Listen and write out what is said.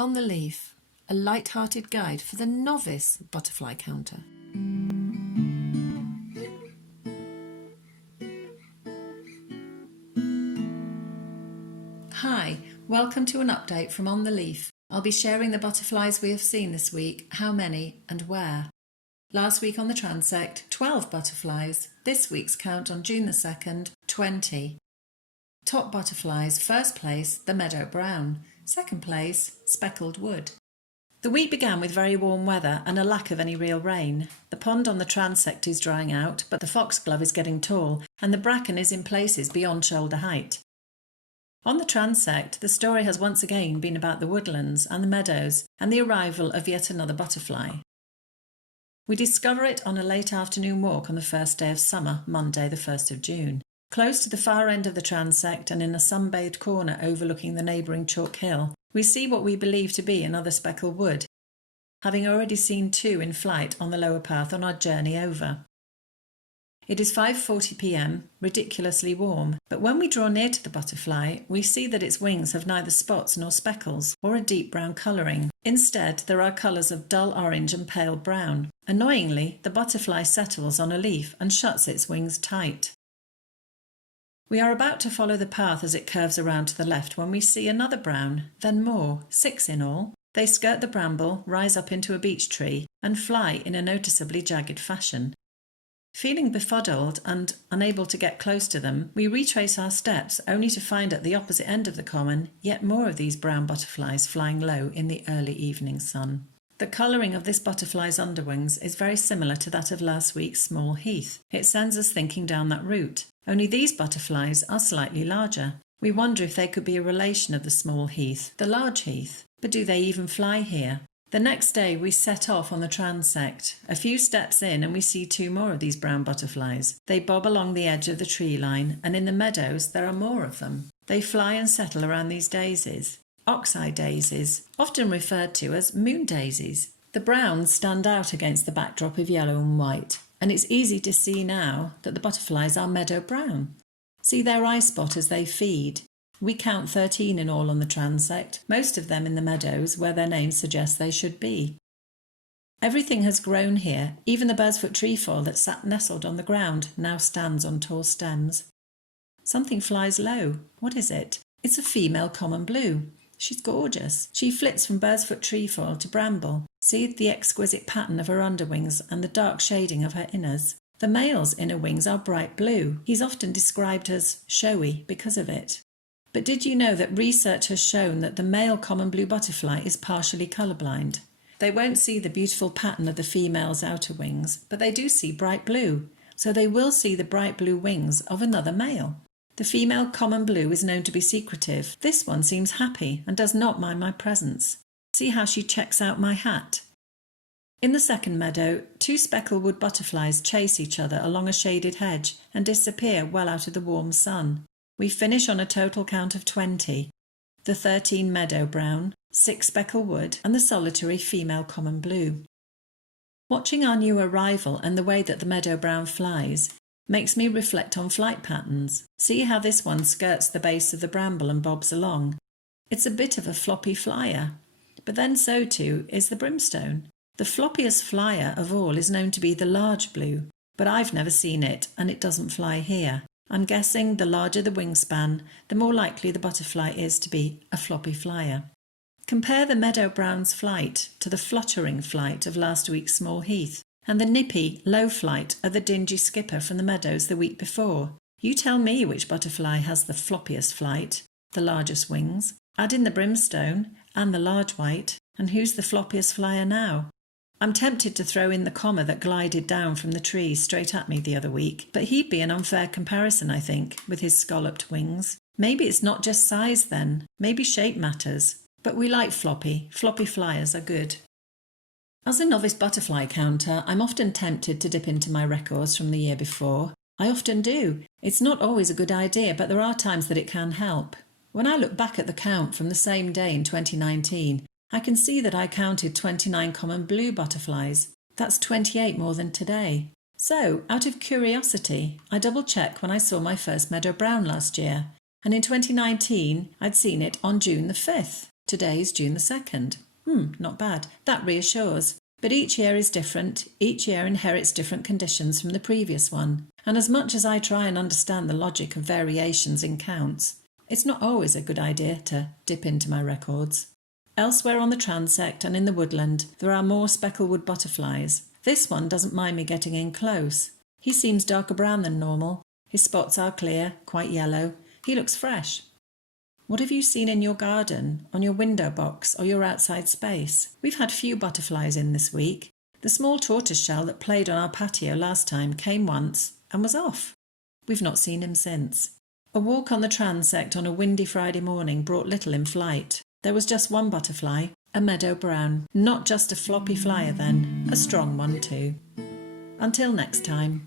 On the Leaf, a light-hearted guide for the novice butterfly counter. Hi, welcome to an update from On the Leaf. I'll be sharing the butterflies we have seen this week, how many and where. Last week on the transect, 12 butterflies. This week's count on June the 2nd, 20. Top butterflies: first place, the Meadow Brown. Second place, speckled wood. The week began with very warm weather and a lack of any real rain. The pond on the transect is drying out, but the foxglove is getting tall and the bracken is in places beyond shoulder height. On the transect, the story has once again been about the woodlands and the meadows and the arrival of yet another butterfly. We discover it on a late afternoon walk on the first day of summer, Monday the 1st of June. Close to the far end of the transect and in a sunbathed corner overlooking the neighbouring chalk hill, we see what we believe to be another speckled wood, having already seen two in flight on the lower path on our journey over. It is 5:40 p.m, ridiculously warm, but when we draw near to the butterfly, we see that its wings have neither spots nor speckles, or a deep brown colouring. Instead, there are colours of dull orange and pale brown. Annoyingly, the butterfly settles on a leaf and shuts its wings tight. We are about to follow the path as it curves around to the left when we see another brown, then more, 6 in all. They skirt the bramble, rise up into a beech tree, and fly in a noticeably jagged fashion. Feeling befuddled and unable to get close to them, we retrace our steps, only to find at the opposite end of the common yet more of these brown butterflies flying low in the early evening sun. The colouring of this butterfly's underwings is very similar to that of last week's small heath. It sends us thinking down that route. Only these butterflies are slightly larger. We wonder if they could be a relation of the small heath, the large heath. But do they even fly here? The next day we set off on the transect. A few steps in and we see two more of these brown butterflies. They bob along the edge of the tree line, and in the meadows there are more of them. They fly and settle around these daisies. Ox-eye daisies, often referred to as moon daisies. The browns stand out against the backdrop of yellow and white, and it's easy to see now that the butterflies are meadow brown. See their eye spot as they feed. We count 13 in all on the transect, most of them in the meadows where their names suggest they should be. Everything has grown here, even the birdsfoot trefoil that sat nestled on the ground now stands on tall stems. Something flies low. What is it? It's a female common blue. She's gorgeous. She flits from birdsfoot trefoil to bramble. See the exquisite pattern of her underwings and the dark shading of her inners. The male's inner wings are bright blue. He's often described as showy because of it. But did you know that research has shown that the male common blue butterfly is partially colourblind? They won't see the beautiful pattern of the female's outer wings, but they do see bright blue, so they will see the bright blue wings of another male. The female common blue is known to be secretive. This one seems happy and does not mind my presence. See how she checks out my hat. In the second meadow, two speckled wood butterflies chase each other along a shaded hedge and disappear well out of the warm sun. We finish on a total count of 20. The 13 meadow brown, 6 speckled wood and the solitary female common blue. Watching our new arrival and the way that the meadow brown flies makes me reflect on flight patterns. See how this one skirts the base of the bramble and bobs along. It's a bit of a floppy flyer, but then so too is the brimstone. The floppiest flyer of all is known to be the large blue, but I've never seen it and it doesn't fly here. I'm guessing the larger the wingspan, the more likely the butterfly is to be a floppy flyer. Compare the meadow brown's flight to the fluttering flight of last week's small heath, and the nippy, low flight of the dingy skipper from the meadows the week before. You tell me which butterfly has the floppiest flight, the largest wings. Add in the brimstone and the large white, and who's the floppiest flyer now? I'm tempted to throw in the comma that glided down from the tree straight at me the other week, but he'd be an unfair comparison, I think, with his scalloped wings. Maybe it's not just size then, maybe shape matters. But we like floppy flyers are good. As a novice butterfly counter, I'm often tempted to dip into my records from the year before. I often do. It's not always a good idea, but there are times that it can help. When I look back at the count from the same day in 2019, I can see that I counted 29 common blue butterflies. That's 28 more than today. So, out of curiosity, I double-checked when I saw my first meadow brown last year, and in 2019 I'd seen it on June the 5th. Today's June the 2nd. Not bad. That reassures. But each year is different. Each year inherits different conditions from the previous one. And as much as I try and understand the logic of variations in counts, it's not always a good idea to dip into my records. Elsewhere on the transect and in the woodland, there are more specklewood butterflies. This one doesn't mind me getting in close. He seems darker brown than normal. His spots are clear, quite yellow. He looks fresh. What have you seen in your garden, on your window box or your outside space? We've had few butterflies in this week. The small tortoiseshell that played on our patio last time came once and was off. We've not seen him since. A walk on the transect on a windy Friday morning brought little in flight. There was just one butterfly, a Meadow Brown. Not just a floppy flyer then, a strong one too. Until next time.